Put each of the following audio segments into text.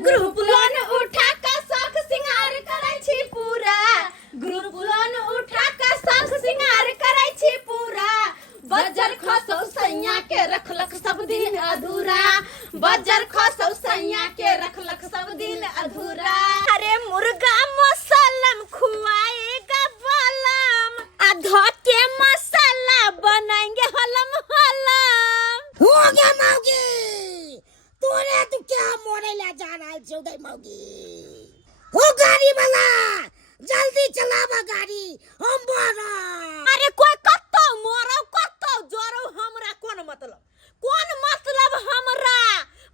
Group loan उठा के शौक सिंगार करै छी पूरा, ग्रुप लोन उठा के शौक सिंगार करै छी पूरा। बजर खसौ सैया के रखलक सब दिन अधूरा, बजर खसौ सैया के रखलक सब दिन अधूरा। अरे मुर्गा मसलम खुआएगा बलम, आधा के मसाला बनाएंगे हलम हलम। हो गया मौगी, तूने तो क्या मोरे ले जा रहा है चौधरी मौगी। हो गाड़ी वाला जल्दी चलावा गाड़ी, हम बोरा। अरे कोई कत्तो मोरो कत्तो जोरो, हमरा कोन मतलब हमरा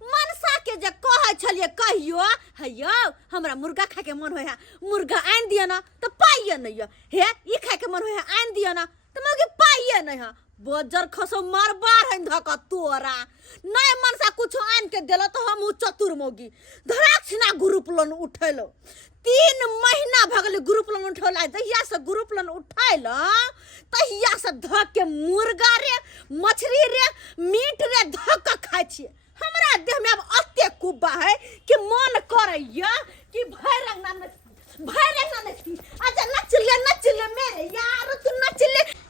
मनसा के जे कहै छलिए कहियो हैयो हमरा मुर्गा खाए के मन होय है, मुर्गा आन दिया ना तो पाइए नहीं हे, ई खाए के मन होय है आन दिया ना तो मगे पाइए नहीं है। बजर खसो मार बार है धका तोरा, नहीं मनसा कुछ आन के देला तो हम चतुर मोगी धराक्षना ग्रुप लोन उठेलो। 3 महीना भगले ग्रुप लोन उठौला, जहिया से ग्रुप लोन उठैल तहिया से धक के मुर्गा रे मछली रे मीट रे धक खाइ छिए। हमरा देह में अब अत्ते कुब्बा है कि मन करैया कि भैरंगना नचती। आजा नच ले मेरे यार, तू नच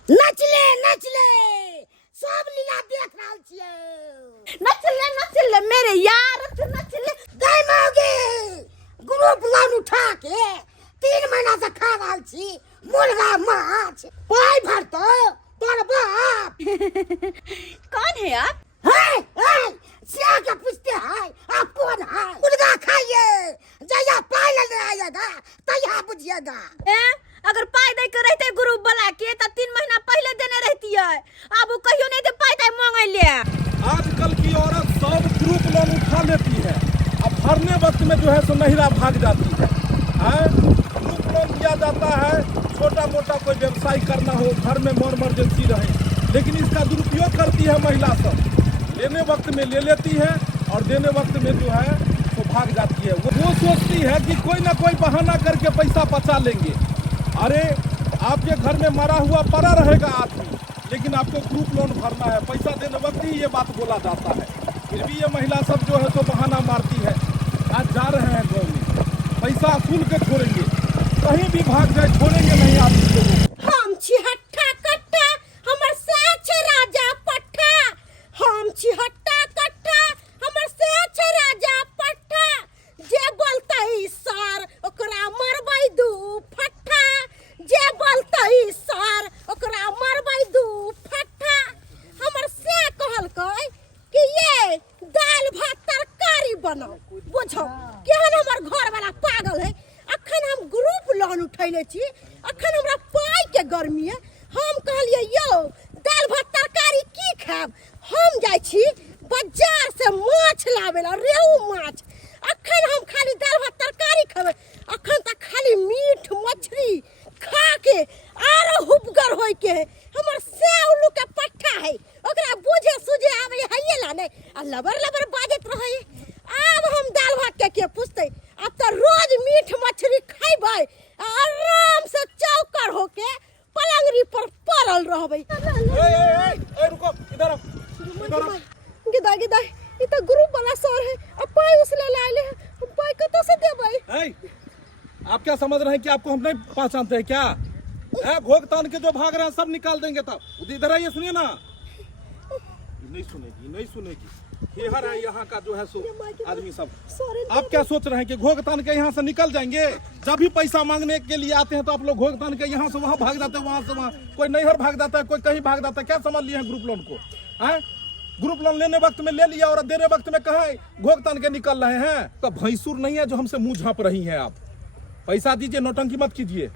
नचले सब लीला देख रहल छियै। नच ले मेरे यार, तू नच ले। गई मौगी, ग्रुप लोन उठा के 3 महीना से खा रहल छी मुर्गा माछ, पाई भरतो तोर बाप। कौन है आप? है सिया के पूछते हैं आप कौन है। मुर्गा खाइए, जया पाई लेने आएगा तैयार बुझिएगा। अगर पाई दे के रहते ग्रुप वाला के तो 3 महीना पहले देने रहती है, अब वो कहियो नहीं दे पाई दे मांगे ले। आजकल की औरत सब ग्रुप लोन उठा लेती है, अब भरने वक्त में जो है सो नहिरा भाग जाती है। ग्रुप लोन दिया जाता है, छोटा मोटा कोई व्यवसाय करना हो, घर में इमरजेंसी रहे, लेकिन इसका दुरुपयोग करती है महिला सब। लेने वक्त में ले लेती है और देने वक्त में जो है तो भाग जाती है। वो सोचती है कि कोई ना कोई बहाना करके पैसा बचा लेंगे। अरे आपके घर में मरा हुआ पड़ा रहेगा आदमी, लेकिन आपको ग्रुप लोन भरना है, पैसा देने वक्त ही ये बात बोला जाता है। फिर भी ये महिला सब जो है तो बहाना मारती है। आज जा रहे हैं गाँव में, पैसा असूल के छोड़ेंगे, कहीं भी भाग जाए छोड़ेंगे नहीं आप लोगों को। हम छिहट्टा कट्टा हमर सेछ राजा पट्टा, हम छिहट्टा कट्टा हमर सेछ राजा पट्टा। जे बोलतै सर ओकरा मरबै दू फट्टा, जे बोलतै सर ओकरा मरबै दू फट्टा। हमर से कहलकै कि ये दाल भात तरकारी बनाओ, बुझो केहन हमर घर वाला पागल है। अखन हम ग्रुप लोन उठैले छी, अखन हमरा पाई के गर्मी है। हम कहलिए यो दाल भात तरकारी की खाब, हम जाय छी बाजार से माछ लावेला, रेहू माछ। अखन हम खाली दाल भात तरकारी खेबै, अखन तक खाली मीट मछली खा के आरो हुबगर होय के है। हमर से उल्लू के पट्टा है, ओकरा बुझे सुझे आवे है ला नहीं, आ लबर बाजत रहे। अब हम दाल भात के पूछते, अब तो रोज मीट मछली खैबै, आराम से चौकर होके पलंगरी पर पड़ल रहबै। ए रुको, इधर आओ, इधर आओ। गिदा ई तो ग्रुप वाला सर है, अब पाई उसले लाइले है, हम पाई कतो से देबै। आप क्या समझ रहे हैं कि आपको हम नहीं पहचानते हैं क्या? घोग तान के जो भाग रहे हैं सब निकाल देंगे। तब इधर आइए, सुनिए ना। नहीं सुनेगी हेहर है यहाँ का जो है सो आदमी सब। आप क्या सोच रहे हैं कि घोग तान के यहाँ से निकल जाएंगे? जब भी पैसा मांगने के लिए आते हैं तो आप लोग घोग तान के यहाँ से वहाँ भाग जाते हैं, वहाँ से वहाँ कोई नैहर भाग जाता है, कोई कहीं भाग जाता है। क्या समझ लिए हैं ग्रुप लोन को? ग्रुप लोन लेने वक्त में ले लिया और देने वक्त में कहा घोग तान के निकल रहे हैं। तो भैंसुर नहीं है जो हमसे मुंह झाँप रही हैं। आप पैसा दीजिए, नौटंकी मत कीजिए।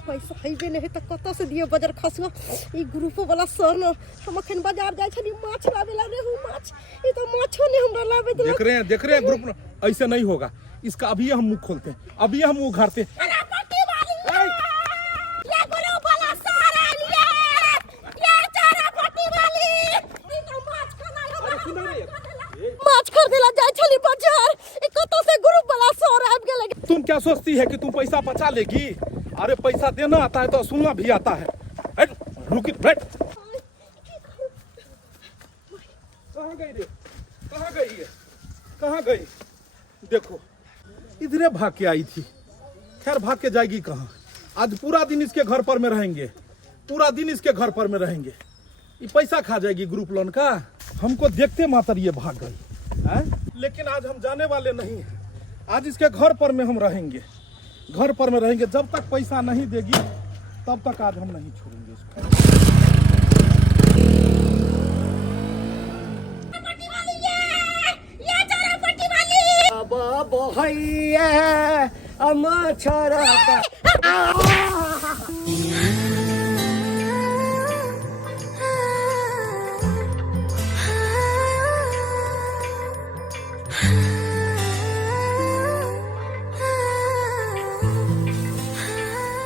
पैसा हैबे नहीं तो कत से दिए बजर खसुआ। ई ग्रुप वाला सर न, हम अखन बाजार जाय छली माछ लावेला, रेहू माछ। ई तो माछो ने हमरा लावे दिला। देख रहे हैं ग्रुप ऐसे नहीं होगा। इसका अभी हम मुंह खोलते हैं, अभी हम मुंह उघाड़ते हैं। माछ खरीदेला जाय छली बाजार, ई कत से ग्रुप वाला सर आब गेले। तुम क्या सोचती है कि तुम पैसा बचा लेगी? अरे पैसा देना आता है तो सुनना भी आता है। रुकी बैठ। कहाँ गई रे? कहाँ गई है? कहाँ गई? देखो इधरे भाग के आई थी, खैर भाग के जाएगी कहाँ। आज पूरा दिन इसके घर पर में रहेंगे, पूरा दिन इसके घर पर में रहेंगे। ये पैसा खा जाएगी ग्रुप लोन का। हमको देखते मात्र ये भाग गई है। लेकिन आज हम जाने वाले नहीं हैं। आज इसके घर पर में हम रहेंगे, घर पर में रहेंगे। जब तक पैसा नहीं देगी तब तक आज हम नहीं छोड़ेंगे इसको। अब भैया मछरा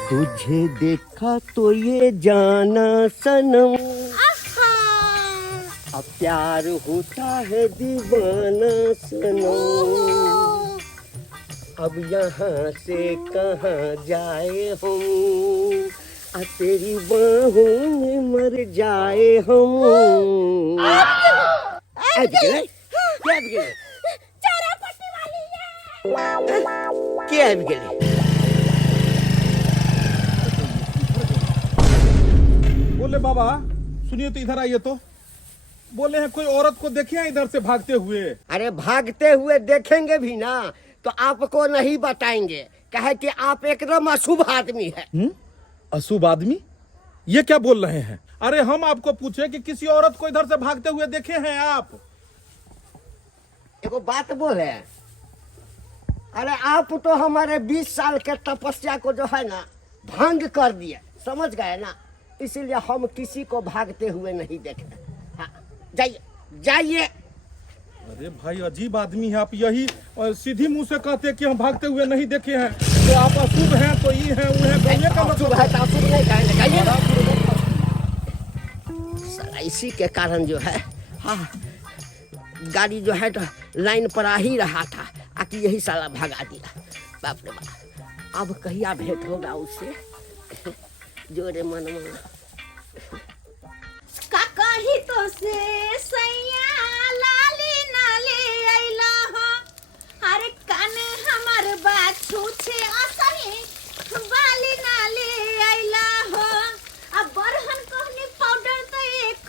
तुझे देखा तो ये जाना सनम, अब प्यार होता है दीवाना सनम। अब यहाँ से कहाँ जाए हम, तेरी बाहों में मर जाए हम। क्या है बिगड़े? बोले बाबा सुनिए तो इधर आइए तो। बोले हैं कोई औरत को देखे हैं इधर से भागते हुए। अरे भागते हुए देखेंगे भी ना तो आपको नहीं बताएंगे, कहे कि आप एकदम अशुभ आदमी है। अशुभ आदमी? ये क्या बोल रहे हैं? अरे हम आपको पूछे कि किसी औरत को इधर से भागते हुए देखे हैं आप? एगो बात बोले, अरे आप तो हमारे 20 साल के तपस्या को जो है ना भंग कर दिए, समझ गए ना। इसीलिए हम किसी को भागते हुए नहीं देखे। हाँ, जाइए जाइए। अरे भाई अजीब आदमी है आप। यही और सीधी मुंह से कहते हैं कि हम भागते हुए नहीं देखे हैं, तो आप अशुभ हैं तो ये हैं वो हैं, तो ये का मतलब है? अशुभ नहीं कहेंगे, जाइए। इसी के कारण जो है, हाँ गाड़ी जो है तो लाइन पर आ ही रहा था, आके यही साला भगा दिया। बाप रे बाप, अब कहिया भेंट होगा उससे? जोरे मनवा कही तो से सैया लाली नाले आइला हो। अरे काने हमर बात छूछे असही बाली नाले आइला हो। अब बरहन कहनी पाउडर तो एक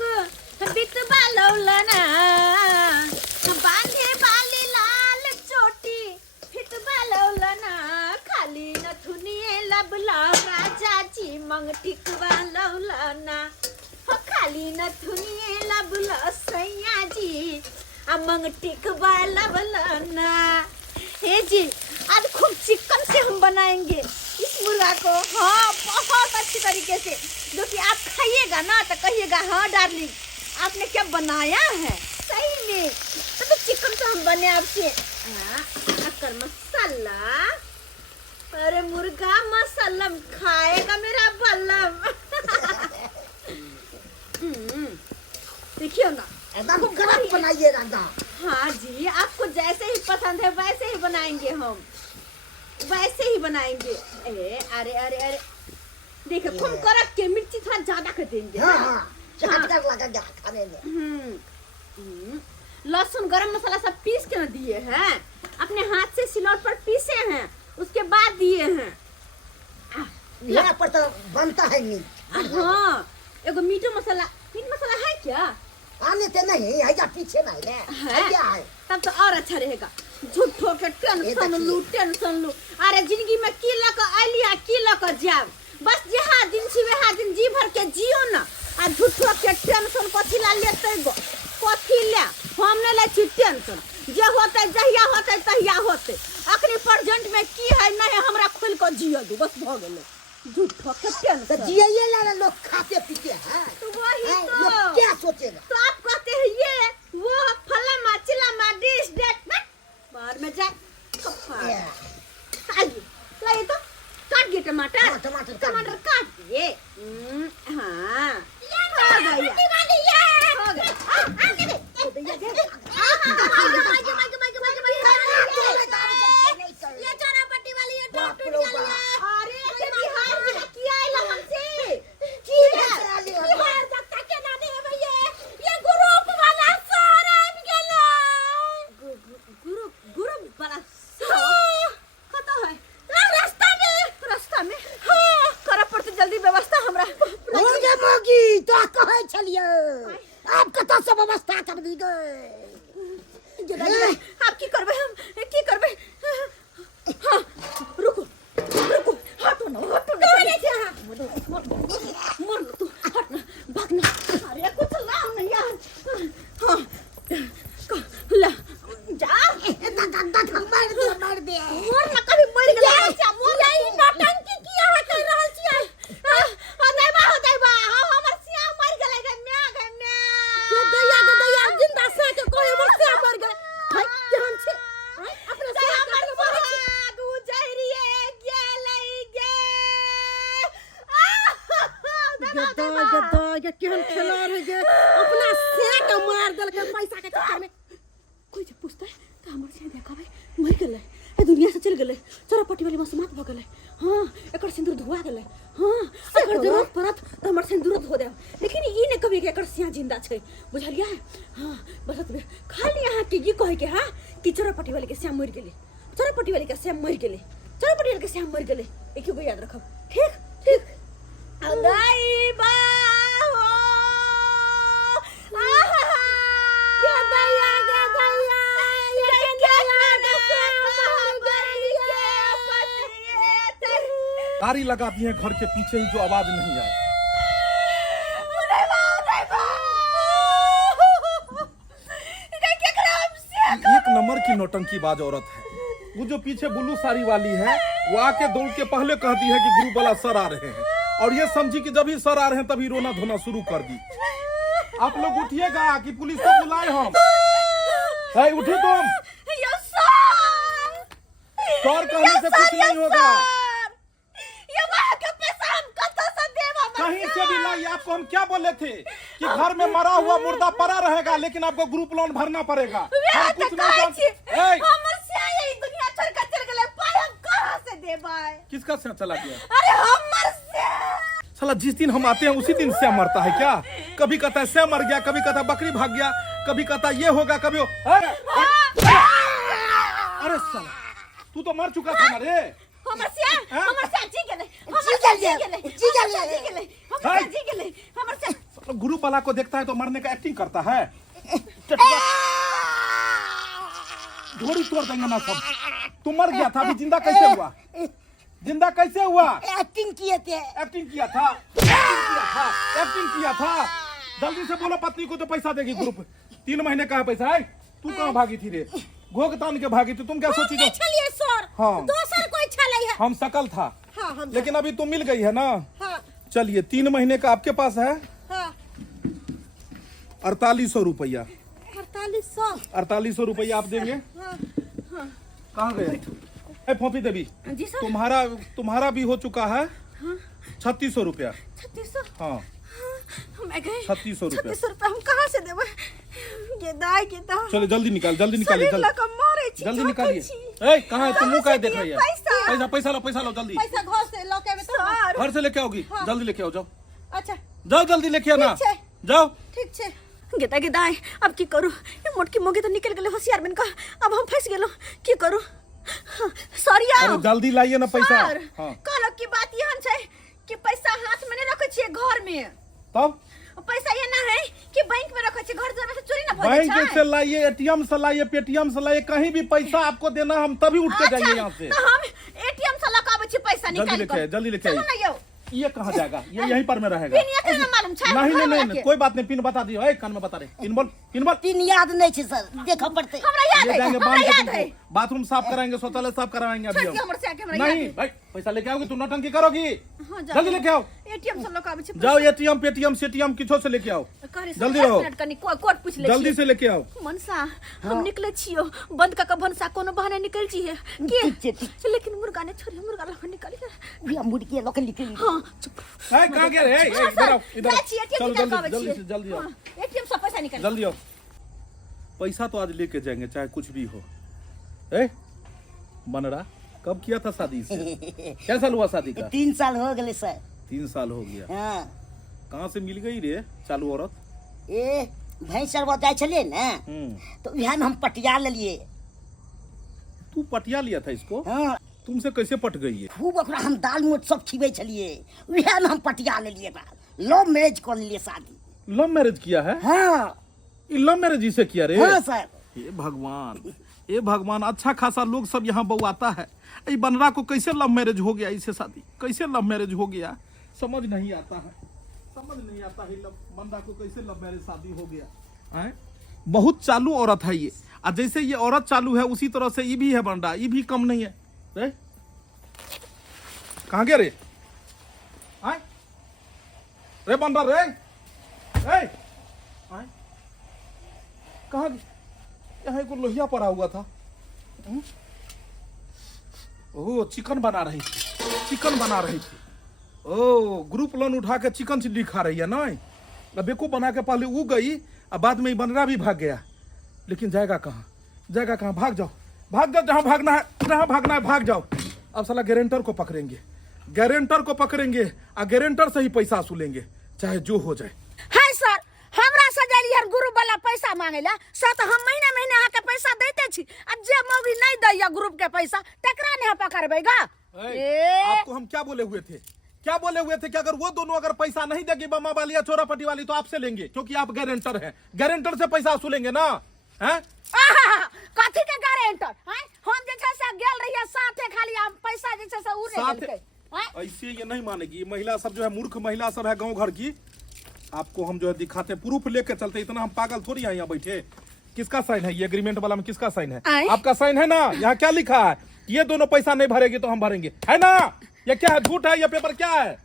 बितबा लौलना, बांधे बाली लाल चोटी फितबा लौलना। खाली नथुनिए लबला राजा जी मंग टिकवा लौलना। खाली नथुनिए लबला सैया जी मंग टिकवा लबलना। हे जी आज खूब चिकन से हम बनाएंगे इस मुर्गा को। हाँ बहुत अच्छी तरीके से, जो कि आप खाइएगा ना तो कहिएगा हाँ डार्लिंग आपने क्या बनाया है सही में। तो चिकन तो हम बने आपसे कर मसाला। अरे मुर्गा मसलम खाएगा मेरा बल्लम। देखियो ना एकदम गरम बनाइए राजा। हाँ जी आपको जैसे ही पसंद है वैसे ही बनाएंगे हम, वैसे ही बनाएंगे। अरे अरे अरे देखो खूब कड़क के मिर्ची थोड़ा ज्यादा कर देंगे। हाँ हाँ चटक लगेगा खाने में। लहसुन गरम मसाला सब पीस के ना दिए हैं, अपने हाथ से सिलौट पर पीसे हैं, उसके बाद दिए हैं। यहाँ पर तो बनता है मीट। हाँ एगो मीट मसाला है क्या? आने ते नहीं है या पीछे नहीं है क्या है? तब तो और अच्छा रहेगा। झूठो के टेंशन लू। अरे जिंदगी में की लक आलिया की लक जाब, बस जहाँ दिन छी वहाँ दिन जी भर के जियो ना। आ झूठो के टेंशन कथी ला लेते गो, कथी ले हम ने ले छी टेंशन। जे होते जहिया होते तहिया होते। अखनी प्रेजेंट में की है नहीं हमरा खुल को जियो दू, बस भ गेले। झूठो के टेंशन तो जिये लाला लोग खाते पीते हैं तो वही तो लोग क्या सोचेगा? तो आप कहते हैं ये वो फलामा चिलामा डिश डेट बाहर में जाए। आइए लाइए तो काट दिए टमाटर। हाँ, टमाटर काट दिए। हाँ हो आप की करबे हम की करबे हाँ रुको रुको हटो ना कौन है क्या मोर तू हट ना भाग ना अरे कुछ लाओ ना यार हाँ ला जा मार दे मोर ना कभी मर गेला बच्चा मोर यही नौटंकी किया है कर रहल छी हो दई बा हमर सिया मर गेलै गे म्या ये दैया जिंदा से के कोई हमर से मर गए भाई केहन छे अपने से हमर सुहाग उजरिए गेलै गदा ये केहन खेला रह गए अपना से के मार देल के पैसा के चक्कर में कोई जब पूछता है तो हमर से देखबै मर गेलै ए दुनिया से चल गेलै चरपट्टी वाली मसमात भ गेलै हां एकर सिंदूर धुआ गेलै हां अगर जरूरत पड़त तो हमर सिंदूर धो देब लेकिन ई ने कभी के एकर सिया जिंदा छै बुझलिया हां बस खाली यहां के ई कहे के हां कि चरपट्टी वाली के सिया मर गेलै चरपट्टी वाली के सिया मर गेलै चरपट्टी वाली के सिया मर गेलै एक को याद रखब ठीक ठीक अदाई बा हो या दैया तारी लगाती हैं घर के पीछे ही जो आवाज नहीं आए। एक नंबर की नौटंकीबाज औरत है। वो जो पीछे ब्लू साड़ी वाली है वो आके दौड़ के पहले कहती है कि ग्रुप वाला सर आ रहे हैं और ये समझी कि जब ही सर आ रहे हैं तभी रोना धोना शुरू कर दी। आप लोग उठिएगा कि पुलिस को बुलाए हम। है उठे तुम। सर कहने से कुछ नहीं होगा। कहीं से भी लाइए। आपको हम क्या बोले थे कि घर में मरा हुआ मुर्दा पड़ा रहेगा लेकिन आपको ग्रुप लोन भरना पड़ेगा। हम कुछ नहीं जानते। किसका से चला गया? अरे हमर से साला जिस दिन हम आते हैं उसी दिन से मरता है क्या? कभी कहता है से मर गया, कभी कहता है बकरी भाग गया, कभी कहता है ये होगा, कभी अरे साला तू तो मर चुका था ना रे। हमर से जी गेले ग्रुप वाला को देखता है तो मरने का एक्टिंग करता है। ढोरी तोड़ देंगे ना सब। तू मर गया था, अभी जिंदा कैसे हुआ? जिंदा कैसे हुआ? एक्टिंग किए थे। एक्टिंग किया था। जल्दी से बोलो पत्नी को तो पैसा देगी ग्रुप। 3 महीने का है पैसा है। तू कहाँ भागी थी रे? घोग तान के भागी थी। तुम क्या सोची थी? चलिए सर। हाँ। दोसर कोई छले है। हम सकल था। हाँ, लेकिन अभी तुम मिल गई है ना। हाँ। चलिए 3 महीने का आपके पास है। हाँ। 4800 रुपया। 4800 रुपया आप देंगे। कहाँ गए? फोपी देवी जी सर। तुम्हारा भी हो चुका है 3600 रुपया। 3600 हाँ मैं गए 3600 रुपया। 3600 रुपया हम कहाँ से देबे? ये दाई के दा चलो जल्दी निकालिए जल्दी जल्दी निकालिए। ए कहाँ है तुम? मुँह काहे देख रही है? पैसा लो जल्दी। पैसा घर से लौके में तो घर से लेके आओगी। जल्दी लेके आओ जाओ। अच्छा जाओ जल्दी लेके आना। जाओ। ठीक छे। गेता के दाई अब की करू? ये मोटकी मोगे तो निकल गेले होशियार बन का। अब हम फंस गेलो की करू? सॉरी अरे जल्दी लाइए ना पैसा। हाँ। कल की बात यहन छै कि पैसा हाथ में नहीं रखे छिए घर में। तब पैसा ये ना है कि बैंक में रखे छिए। घर जब से चोरी ना भ जाए। बैंक से लाइए, एटीएम से लाइए, पेटीएम से लाइए, कहीं भी पैसा आपको देना हम तभी उठ के जाइए यहाँ से। तो हम एटीएम से लगावे छी पैसा निकाल कर। जल्दी लेके आइए। चलो ना यो। ये कहाँ जाएगा? ये यहीं पर में रहेगा। पिन ये ना मालूम छै? नहीं कोई बात नहीं। पिन बता दियो। ए कान में बता रहे। पिन बोल। पिन याद नहीं छे सर। देखो पड़ते। हमरा याद ले है। जाएंगे हमरा बांध याद के है। तुमको। बाथरूम साफ कराएंगे, शौचालय साफ कराएंगे अभी हम। हमर से आके हमरा याद नहीं है। भाई पैसा लेके आओगी तुम नौटंकी करोगी। हाँ, जल्दी लेके आओ। एटीएम से लगावे छी। जाओ एटीएम पेटीएम सेटीएम किछो से लेके आओ। जल्दी रहो। मिनट कनी कोड पूछ ले। जल्दी से लेके आओ। मनसा हम निकले छियो बंद का भनसा कोनो बहाने निकल छी है के लेकिन मुर्गा ने छोरी मुर्गा लखन निकल गया। बिया मुर्गी लोकल निकली। हां ए कहां गए रे? इधर आओ इधर। चलो जल्दी आओ। एटीएम से पैसा निकाल। जल्दी आओ। पैसा तो आज लेके जाएंगे चाहे कुछ भी हो। ए बनरा कब किया था शादी से? क्या साल हुआ शादी का? 3 साल हो गए सर। 3 साल हो गया। हाँ। कहाँ से मिल गई रे चालू औरत? ए भैंसर बताए चलिए ना तो यहाँ हम पटिया ले लिए। तू पटिया लिया था इसको? हाँ। तुमसे कैसे पट गई है? खूब ओकरा हम दाल मोट सब खिबे चलिए। यहाँ हम पटिया ले लिए। लव मैरिज कर लिए शादी। लव मैरिज किया है? हाँ। ये लव मैरिज जिसे किया रे? हाँ सर। हे भगवान, अच्छा खासा लोग सब यहाँ बउआता है, ये बनरा को कैसे लव मैरिज हो गया, इससे शादी कैसे लव मैरिज हो गया, समझ नहीं आता है बनरा को कैसे लव मैरिज शादी हो गया है। बहुत चालू औरत है ये, और जैसे ये औरत चालू है उसी तरह से ये भी है बनरा, ये भी कम नहीं है। रे कहाँ गया रे? आए रे बनरा रे, आए कहाँ यहाँ एक लोहिया पड़ा हुआ था। ओह चिकन बना रही थी। ओह ग्रुप लोन उठा के चिकन चिल्ली खा रही है ना। बेको बना के पहले वो गई और बाद में बनरा भी भाग गया, लेकिन जाएगा कहाँ? भाग जाओ जहाँ भागना है भाग जाओ। अब साला गारंटर को पकड़ेंगे और गारंटर से ही पैसा वसूलेंगे, चाहे जो हो जाए। है सर, हमरा सजलियन ग्रुप वाला पैसा मांगेला सत हम महीने आके पैसा देते छी, अब जे मौगी नहीं दैया ग्रुप के पैसा तकरा ने पकड़बेगा। आपको हम क्या बोले हुए थे कि अगर वो दोनों अगर पैसा नहीं देगी बम्मा वाली या चोरापट्टी वाली तो आपसे लेंगे, क्योंकि आप गारंटर हैं, गारंटर से पैसा वसूलेंगे ना। हैं कथी के गारंटर हैं? हम जे छै से गेल रहिए साथे, खाली आप पैसा जे छै से उ रे देलकै। ऐसे ये नहीं मानेगी महिला सब, जो है मूर्ख महिला सब है गांव घर की। आपको हम जो है दिखाते, प्रूफ लेके चलते, इतना हम पागल थोड़ी हैं यहाँ बैठे। किसका साइन है ये एग्रीमेंट वाला में? किसका साइन है? आपका साइन है ना। यहाँ क्या लिखा है? ये दोनों पैसा नहीं भरेगी तो हम भरेंगे, है ना? ये क्या है? झूठ है? ये पेपर क्या है?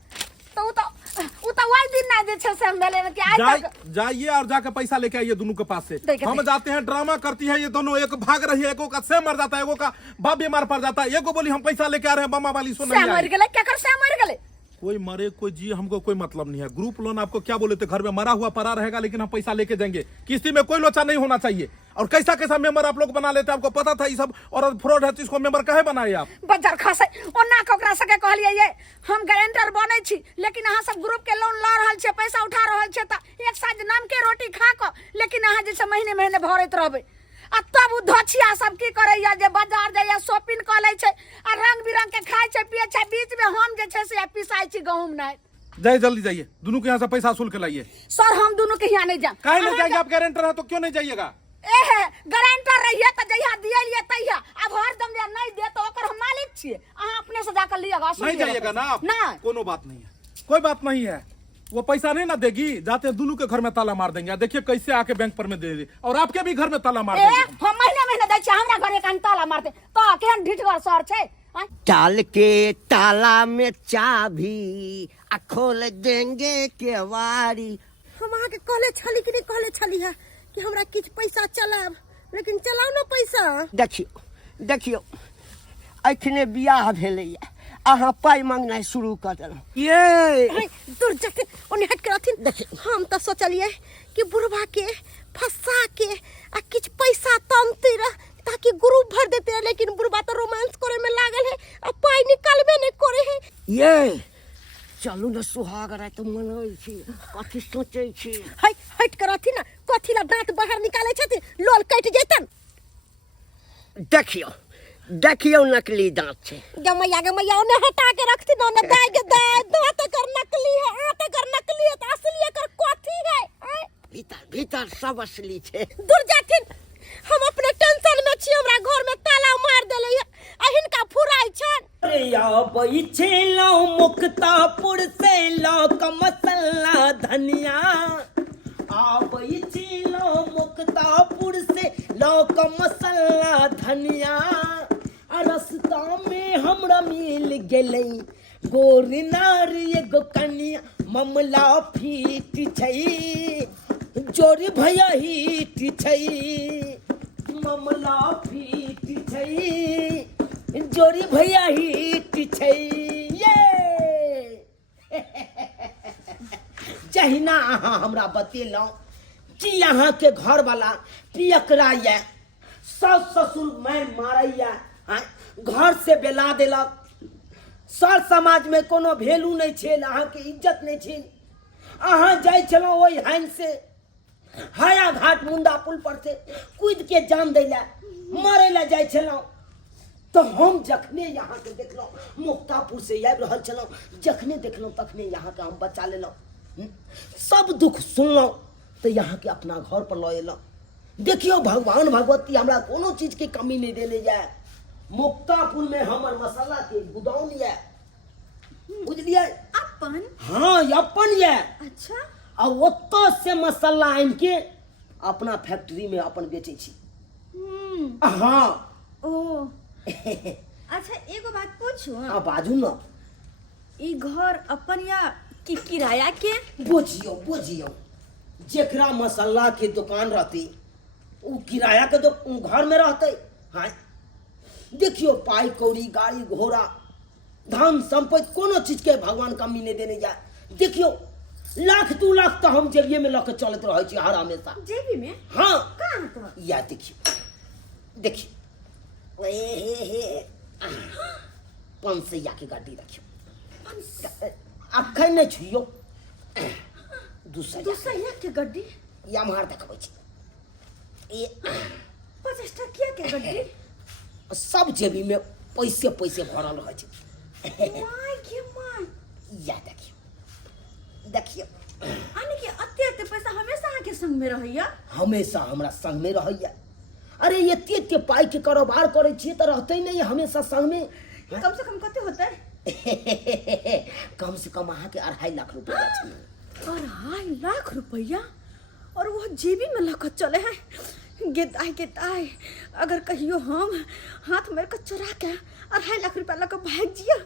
तो वही दिन ना जे छै से हम भेले कि आज तक जाइए और जाकर पैसा लेके आइए दोनों के पास से। हम जाते हैं, ड्रामा करती है ये दोनों, एक भाग रही है, एक का से मर जाता है, एक का बाप बीमार पड़ जाता है, एक को बोली हम पैसा लेके आ रहे हैं, बम्मा वाली सुन मर गेले। क्या कर से मर गेले? कोई मरे कोई जी, हमको कोई मतलब नहीं है। ग्रुप लोन आपको क्या बोले थे, घर में मरा हुआ पड़ा रहेगा, लेकिन हम पैसा लेके जाएंगे। किस्ती में कोई लोचा नहीं होना चाहिए। और कैसा मेंबर आप लोग बना लेते, आपको पता था ये सब और फ्रॉड है, तो इसको मेंबर काहे बनाए आप? बजार खासे ओना कोकरा सके कहलिए ये हम गारंटर बनै छी, लेकिन अहाँ सब ग्रुप के लोन ल रहल छे, पैसा उठा रहल छे, त एक साथ नाम के रोटी खा क, लेकिन अहाँ जे महीने भरैत रहबै। आ तब उ धछिया सब की करैया जे बाजार जाइया, शॉपिंग क लै छै आ रंग बिरंग के खाय छै पिए छै, बीच में हम जे छै से पिसाई छी गहूम नहीं। जाइए जल्दी जाइए, दोनों के यहाँ से पैसा वसूल के लाइए। सर हम दोनों के यहाँ नहीं जा। काहे नहीं जाएंगे? आप गारंटर है तो क्यों नहीं जाइएगा? गारंटर रहिए त जहिया दियलिए तहिया, अब हरदम जे नहीं दे तो ओकर हम मालिक छिए, अहाँ अपने से जाकर लिएगा। नहीं जाइएगा ना आप? ना कोनो बात नहीं है, कोई बात नहीं है। वो पैसा नहीं ना देगी, जाते हैं दोनों के घर में ताला मार देंगे। देखिए कैसे आके बैंक पर में दे दे, और आपके भी घर में ताला मार देंगे। हम महीने दै छी, हमरा घर में ताला मारते तो केहन ढिठगर सर छै। डाल के ताला में चाबी आ खोल देंगे केवाड़ी। हम अहाँ के कहले छली कि नहीं कहले छली है कि हमरा किछ पैसा चलाब, लेकिन चलाओ ना पैसा। देखियो अखने बियाह भेलैया, अहाँ पाई मांगनाइ शुरू कर देलहुँ। ये दूर जाके ओने हट के रहथिन। देखिए हम तो सोचलिए कि बुढ़वा के फंसा के आ किछ पैसा तंगते रह, ताकि ग्रुप भर देते रह, लेकिन बुढ़वा तो रोमांस करे में लागल है, अब पाई निकालबे नहीं करे है। ये चलू न सुहाग रात मनबै छी, कथी सोचै छी? हट के रहथिन ना, कथी ला दांत बाहर निकाले छथिन, लोल कट जेतन। देखियो नकली दांत छै। गमैया ओने हटा के रखथिन, ओने दांत कर नकली है, आंत कर नकली है, तो असली कर कथी है? भीतर सब असली छै। दूर जाथिन, हम अपने टेंशन में छी, हमरा घर में ताला मार देले है, अहिन का फुराई छन। आबै छेलौ मुक्तापुर से लौक मसल्ला धनिया, आबै छेलौ मुक्तापुर से लौक मसल्ला धनिया, रास्ता में हमरा मिल गेलै गोरी नारी एगो कनिया, मामला फीट छै, जोरी भैया हिट छै, मामला फीट छै, जोरी भैया हिट छै। ये जहिना अहाँ हमरा बतेलहुँ कि अहाँ के घर वाला पियकरा ये, सास ससुर माय मारैया, घर से बेला देलक, सर समाज में कोनो वैल्यू नहीं छै, अहाँ के इज्जत नहीं छै। अहाँ जाय छलहुँ ओहि हानि से हाया घाट मुंडा पुल पर से कूद के जान दै ला, मरे ला जाय छलहुँ, तो हम जखने यहाँ के देखलहुँ, मुक्तापुर से आबि रहल छलहुँ, जखने देखलहुँ तखने यहाँ के हम बचा लेलहुँ, सब दुख सुनलहुँ, तो यहाँ के अपना घर पर लऽ एलहुँ। देखियो भगवान भगवती हमरा कोनो चीज के कमी नहीं देने जाए। मुक्तापुर में हमर मसाला के गुदाम ये, बुझलिए? अपन? हाँ अपन ये। अच्छा। और ओतऽ से मसाला आनि के अपना फैक्ट्री में अपन बेचे छी। हाँ। ओ अच्छा एगो बात पूछू? हाँ बाजू न। ई घर अपन या कि किराया के? बुझियो बुझियो, जेकरा मसाला के दुकान रहती उ किराया के घर में रहते। हाँ देखियो पाई कौड़ी गाड़ी घोड़ा धन संपत्ति कोनो चीज के भगवान कमी नहीं देने जाए। देखियो लाख 2 लाख तो हम जेबिये में लके चलत रहे छी हर हमेशा। जेबी में? हाँ कहाँ तो? या देखियो देखियो हे 500 के गाड़ी रखियो। अखन नहीं छुइयो 200 के गड्डी? या मार देखबै छी। ये 50 टकिया के गड्डी? सब जेबी में पैसे पैसे भरल रहे छै। माय के माय। या देखियो देखियो आने के अत्ते पैसा हमेशा आके के संग में रहैया? हमेशा हमरा संग में रहैया। अरे एते पाई के कारोबार करे छी त रहते नहीं हमेशा संग में। कम से कम कते होता है? कम से कम अहाँ के 2.5 लाख रुपया छै। 2.5 लाख रुपया? और वो जेबी में लखत चले हैं? गेदाय अगर कहियो हम हाथ मेरे को चुरा के 2.5 लाख रुपया लगा भाग जिया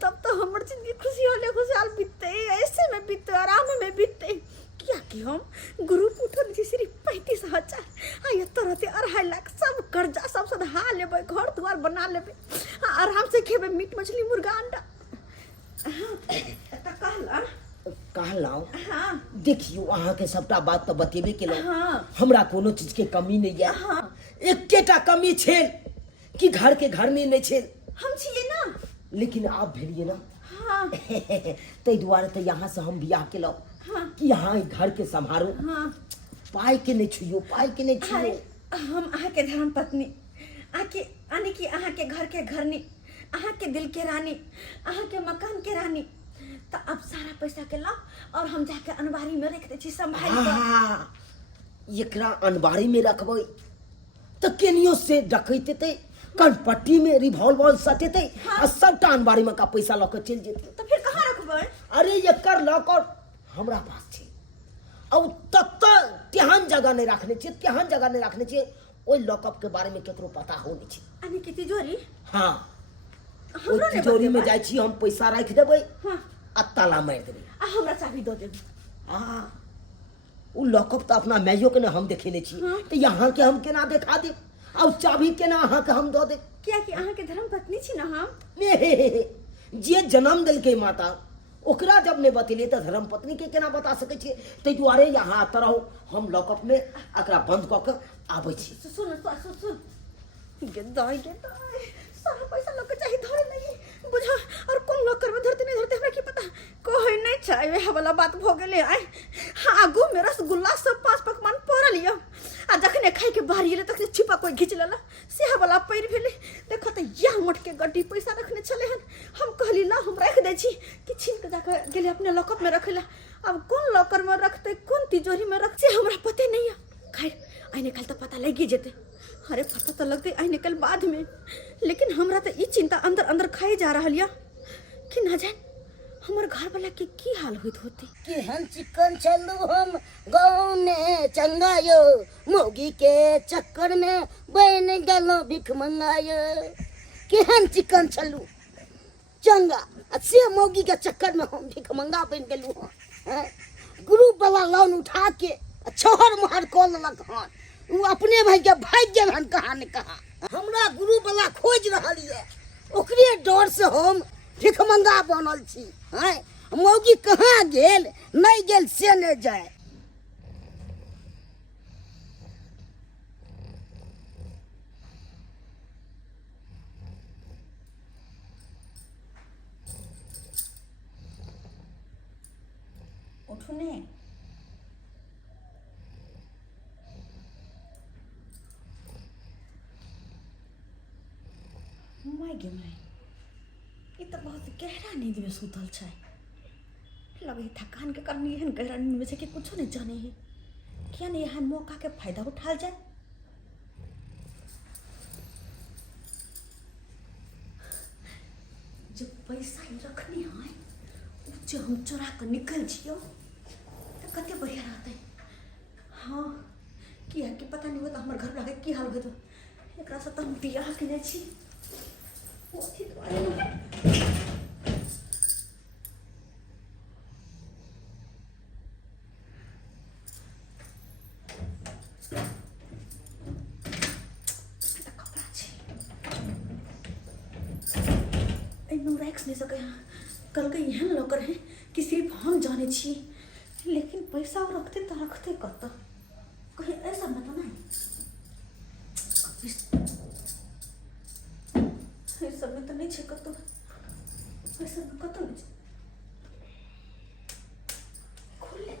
तब तो हमारी जिंदगी खुशी होले खुशहाल बीतते, ऐसे में बीतते, आराम में बीतते। क्या कि हम ग्रुप उठल जी सिर्फ 35,000 आ तो रहते 2.5 लाख सब कर्जा सब सधा लेबे, घर द्वार बना लेबे, आराम से खेबे मीट मछली मुर्गा अंडा। कहलाओ हाँ। देखियो अहाँ के सबटा बात तो बतेबे केलहुँ। हाँ। हमरा कोनो चीज के कमी नहीं है। हाँ। एकेटा कमी छे कि घर के घर में नहीं छे। हम छिए ना, लेकिन आप भेलिए ना। हाँ। तै दुआरे तो यहाँ से हम बियाह केलहुँ। हाँ। कि यहाँ घर के संभारू। हाँ। पाई के नहीं छुइयो, पाई के नहीं छुइयो। हम अहाँ के धर्म पत्नी आके आने की अहाँ के घर के घरनी, अहाँ के दिल के रानी, अहाँ के मकान के रानी। तो अब सारा पैसा के लाओ और हम जाके अनबारी में रख दे छी संभाल के। एकरा अनबारी में रखबै तो केनियो से डकैते ते कनपट्टी में रिवॉल्वर सटेते। हाँ। और सबटा अनबारी में का पैसा लके चल जेते। तो फिर कहाँ रखबै? अरे एकर लॉकर हमरा पास छे। अब तक तेहन जगह नहीं रखने छे, तेहन जगह नहीं रखने छे ओई लॉकअप के बारे में केकरो पता हो नहीं छे। आने की तिजोरी? हाँ हमरो ओई ने तिजोरी में बतेबै? जाई छी हम पैसा रख देबै। हाँ। आ ताला मार देबै। आ हमरा चाबी दो देबै। हाँ उ लॉकअप तो अपना मैयो के ना हम देखेने छी। हाँ। तो यहाँ के हम केना देखा देब? अब चाबी केना अहाँ के हम दो देब? क्या कि अहाँ के धर्म पत्नी छी ना हम? जे जन्म दिलकै माता ओकरा जब नहीं बतेलिए तो धर्म पत्नी के केना बता सकै छी? तै दुआरे यहाँ आते रहो हम लॉकअप में एकरा बंद क के आबै छी। सुन गेदाय सारा पैसा लोग चाहिए धरे नहीं बुझा। और कौन लोग करबे धरते नहीं धरते हमरा की पता। कोई नहीं चाहिए है वाला बात भ गेले। आय आगू में रसगुल्ला सब 5 पकवान पड़ल लियो आ जखने खाई के बाहर एले तक छिपा कोई घिच लेला से वाला पैर भेले। देखो त या मोट के गड्डी पैसा रखने चले हन। हम कहली ला हम रख दे छी कि छीन के जाके गेले अपने लॉकअप में रखेला। अब कौन लॉकर में रखते कौन तिजोरी में रखते हमरा पते नहीं है। खैर आइने कल तो पता लग जेते। अरे पता तो लगते आई निकल बाद में, लेकिन हमरा तो ई चिंता अंदर अंदर खाए जा रहा लिया कि ना जान हमार घर वाला के की हाल होत होते। केहन चिकन चलू हम गाँव ने चंगायो, मोगी के चक्कर में बन गलो भिख मंगायो। केहन चिकन चलू चंगा से मोगी के चक्कर में हम भिख मंगा बन गलू। हाँ ग्रुप वाला लोन उठा के छोहर मोहर कॉल लग हन। वो अपने भाई के भाग गेल हन कहाँ ने कहाँ। हमरा ग्रुप वाला खोज रहा है, ओकरे डर से हम भिख मंगा बनल छी। हाँ मौगी कहाँ गेल नहीं गेल से नहीं जाए। उठो ने माय गे माय ये तो बहुत गहरा नींद में सुतल छै। लगे थकान के कारण एहन गहरा नींद में से कि कुछो नहीं जाने है। क्या नहीं यहाँ मौका के फायदा उठाल जाए। जब पैसा ही रखनी है जो हम चोरा कर निकल जियो तो कते बढ़िया रहते। हाँ किया कि पता नहीं होता हमारे घर लागे की हाल हो तो एक रास्ता तो हम बियाह के नहीं छी वो थी तुम्हारे रैक्स नहीं सके कल के यहाँ लौकर है कि सिर्फ हम जाने छी, लेकिन पैसा रखते तो रखते कत कहीं ऐसा न तो नहीं इस सब में तो नहीं छे कत ऐसा में कत नहीं खोल ले।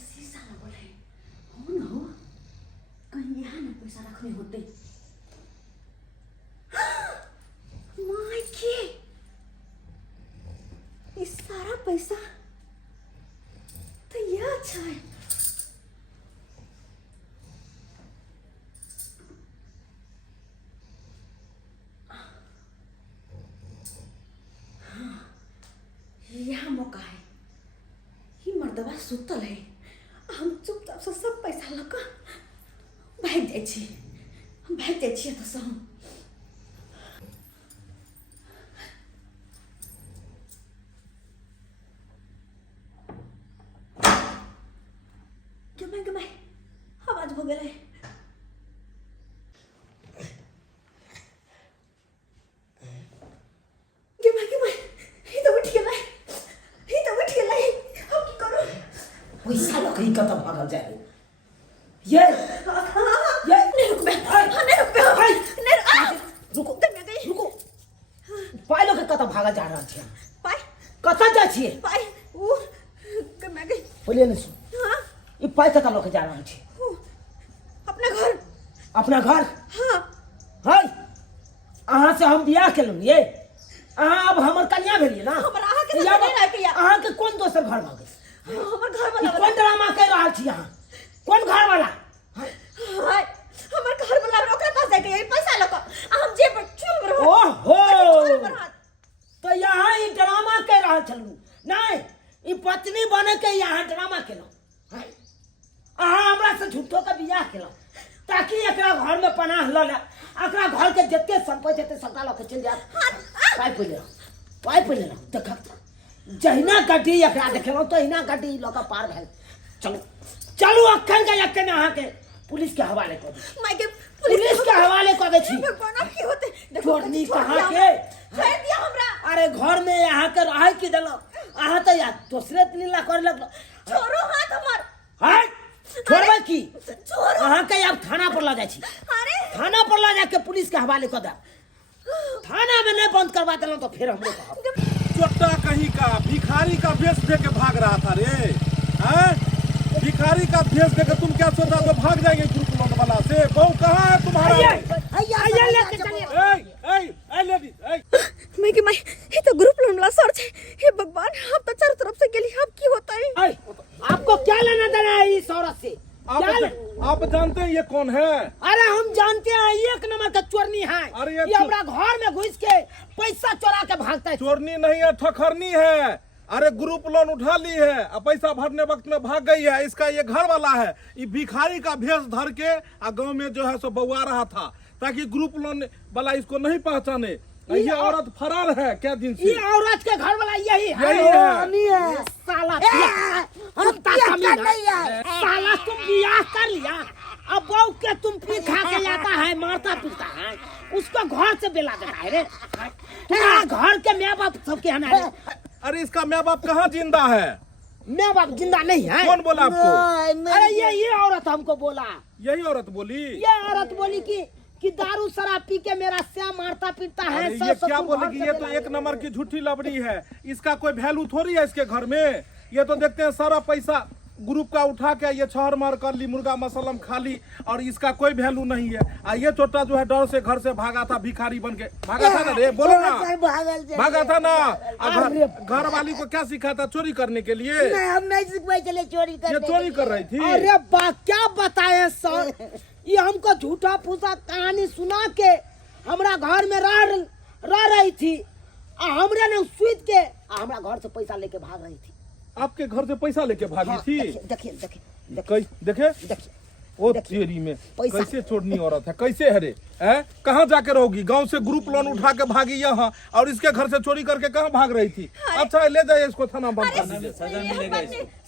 शीशा लगल है हो न हो कहीं यहाँ ना पैसा रखने होते। माय के इस सारा पैसा तो यह अच्छा है। हाँ यहाँ मौका है। ही मर्दबा सुतल है हम चुपचाप से सब पैसा लगा भाग जाए छी हम भाग जाए छी तो सब गमाई आवाज हो गया है। गमाई ही तो उठ गया ही तो उठ गया हम की करो पैसा लकड़ी का तब भागल जाए ये नहीं रुक बे नहीं रुक बे नहीं रुको तो मैं गई रुको पाई लोग कत भागल जा रहा छे पाई कत जा छिए पाई वो के मैं गई बोलिए न सुन हाँ ई पाई कत लोग जा रहा छे अपना घर हाँ हाय अहाँ से हम बियाह केलु ये अहाँ अब हमर कन्या भेलिए ना हमर अहाँ के साथ नहीं रह के या अहाँ के कौन दोसर घर भागे हमर घर वाला कौन ड्रामा कर रहा छी यहाँ कौन घर वाला हाय हमर घर वाला ओकरा पास जाके यही पैसा लगा हम जे पर चुप रहो ओहो तो यहाँ ई ड्रामा कर रहा छलू नहीं ई पत्नी बने के यहाँ ड्रामा केलो अहाँ हमरा से झूठो के बियाह केलो ताकि एकरा घर में पनाह ल ले एकरा घर के जत्ते संपत्ति हेते सबका ल के चल जा पाई पहिले देख जहिना गड्डी एकरा देखलो तो हिना गड्डी ल के पार भेल चलो चलू अखन के अखन अहाँ के पुलिस के हवाले कर दे माय के पुलिस के हवाले कर दे छी भगवान की होते छोड़नी कहाँ के छोड़ दिया हमरा अरे घर में यहाँ के रह के देलो अहाँ तो यार दूसरे लीला कर लगलो छोड़ो हाथ हमर हाय छोड़बे की छोड़ो अहाँ के अब थाना पर ला जाय छी अरे थाना पर ला जाके पुलिस के हवाले कर दे थाना में नहीं बंद करवा देलो तो फिर हमरे कहब चोट्टा कहीं का भिखारी का वेश दे के भाग रहा था रे हैं? भिखारी का वेश दे के तुम क्या सोच रहा तो भाग जाएंगे ग्रुप लोन वाला से। बहू कहाँ है तुम्हारा? आइए लेके चलिए लेडी मैं कि मैं ये तो ग्रुप लोन वाला सर छे हे भगवान हम तो चारों तरफ से गेली अब की होता है। आपको क्या लेना देना है इस औरत से? आप जानते हैं ये कौन है? अरे हम जानते हैं एक नंबर का चोरनी है। अरे ये हमारा घर में घुस के पैसा चोरा के भागता है। चोरनी नहीं है ठखरनी है। अरे ग्रुप लोन उठा ली है अब पैसा भरने वक्त में भाग गई है। इसका ये घर वाला है ये भिखारी का भेष धर के गाँव में जो है सो बउआ रहा था ताकि ग्रुप लोन वाला इसको नहीं पहचाने। ये औरत फरार है क्या दिन से? ये औरत के घर वाला यही है। साला साला तुम बियाह कर लिया अब बहू के तुम पी खा के जाता है मारता पीता है उसको घर से बेला देता है रे। तुम्हारा घर के माँ बाप सबके है। अरे इसका माँ बाप कहाँ जिंदा है? माँ बाप जिंदा नहीं है। कौन बोला आपको? अरे ये औरत हमको बोला। यही औरत बोली? ये औरत बोली कि दारू शराब पी के मेरा श्याम मारता पीता है। ये क्या बोलेगी? ये तो एक नंबर की झूठी लबड़ी है। इसका कोई वैल्यू थोड़ी है इसके घर में। ये तो देखते हैं सारा पैसा ग्रुप का उठा के ये छहर मार कर ली, मुर्गा मसलम खा ली और इसका कोई वैल्यू नहीं है। ये छोटा जो है डर से घर से भागा था, भिखारी बन के भागा था ना रे, बोलो ना, भागा था ना। घर वाली को क्या सिखाया था? चोरी करने के लिए। हम नहीं सिखवाई चले चोरी कर। ये चोरी कर रही थी। अरे बा क्या बताए सर, ये हमको झूठा फूसा कहानी सुना के हमरा घर में रह रही थी। हमरे ने सुत के हमरा घर से पैसा लेके भाग रही थी। आपके घर से पैसा लेके भागी थी? देखिए देखे ओ तेरी में पैसा। कैसे छोड़नी औरत है, कैसे है रे? कहाँ जाके रहोगी? गांव से ग्रुप लोन उठा के भागी यहाँ, और इसके घर से चोरी करके कहाँ भाग रही थी? अच्छा ले जाइए इसको थाना बंद करने।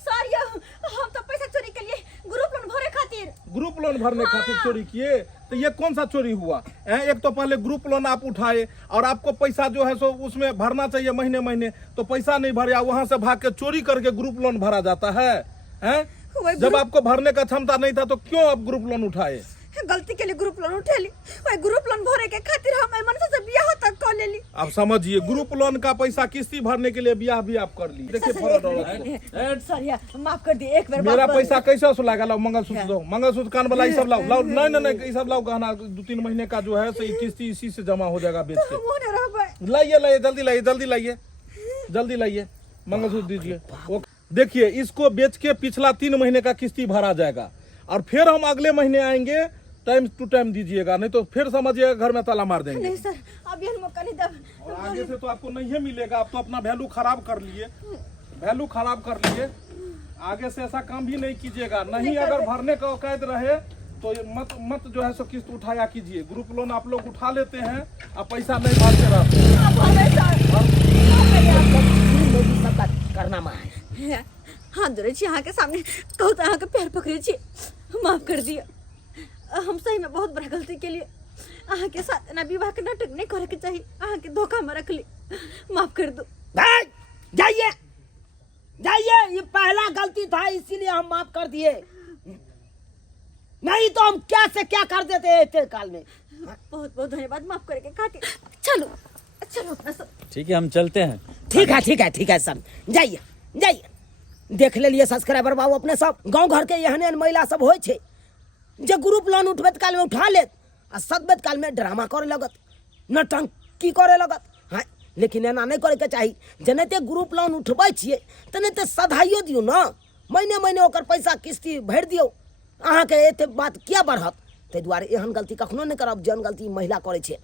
सर ये हम तो पैसा चोरी के लिए ग्रुप लोन भरे खातिर। ग्रुप लोन भरने खातिर चोरी किए? तो ये कौन सा चोरी हुआ? एक तो पहले ग्रुप लोन आप उठाए और आपको पैसा जो है सो उसमें भरना चाहिए महीने महीने, तो पैसा नहीं भरे, वहां से भाग के चोरी करके ग्रुप लोन भरा जाता है? जब आपको भरने का क्षमता नहीं था तो क्यों आप ग्रुप लोन उठाए? गलती के लिए ग्रुप लोन उठेली, वही ग्रुप लोन भरे के खातिर हम मनसा से बियाह तक कर लेली। आप समझिए, ग्रुप लोन का पैसा किस्ती भरने के लिए ब्याह भी आप कर ली। देखिए सर या माफ कर दिए, एक बार मेरा पैसा कैसे वसूलेगा? लाओ मंगलसूत्र दो, मंगलसूत्र कान वाला ये सब लाओ। लाओ नहीं ये सब लाओ, गहना 2-3 महीने का जो है सो किस्ती इसी से जमा हो जाएगा बेच के। लाइए जल्दी लाइए मंगलसूत्र दीजिए। देखिए इसको बेच के पिछला 3 महीने का किस्ती भरा जाएगा और फिर हम अगले महीने आएंगे, टाइम टू टाइम दीजिएगा, नहीं तो फिर समझिएगा घर में ताला मार देंगे। नहीं सर, अभी हम मौका नहीं दब। और आगे से तो आपको नहीं मिलेगा। आप तो अपना वैल्यू खराब कर लिए, आगे से ऐसा काम भी नहीं कीजिएगा। नहीं अगर भरने का औकात रहे तो मत जो है सो किस्त उठाया कीजिए। ग्रुप लोन आप लोग उठा लेते हैं और पैसा नहीं भरते रहते। करना है हाथ जोड़े छी अहाँ के सामने, कहू तो अहाँ के पैर पकड़े छी, माफ कर दिया। हम सही में बहुत बड़ा गलती के लिए अहाँ के साथ ना विवाह के नाटक नहीं करे के चाहिए, अहाँ के धोखा में रख ली, माफ कर दो। जाइए ये पहला गलती था, इसीलिए हम माफ कर दिए, नहीं तो हम क्या से क्या कर देते इतने काल में। बहुत बहुत धन्यवाद माफ करे के खातिर। चलो अपना सब ठीक है, हम चलते हैं। ठीक है सब जाइए देख लिए सब्सक्राइबर बाबू अपने सब गांव घर के एहन महिला सब होय छे जे ग्रुप लोन उठबैत काल में उठा लेत आ सदबैत काल में ड्रामा करे लगत, नौटंकी करे लगत। हाँ, लेकिन एना नहीं करे के चाही। जनेते ग्रुप लोन उठबै छियै तनेते सधाइयो दियौ ना, महीने ओकर पैसा किस्ती भरि दियौ। अहाँ के एते बात किया बढ़त? ताहि दुआरे एहन गलती कखनो नहीं करब जन गलती महिला करे छै।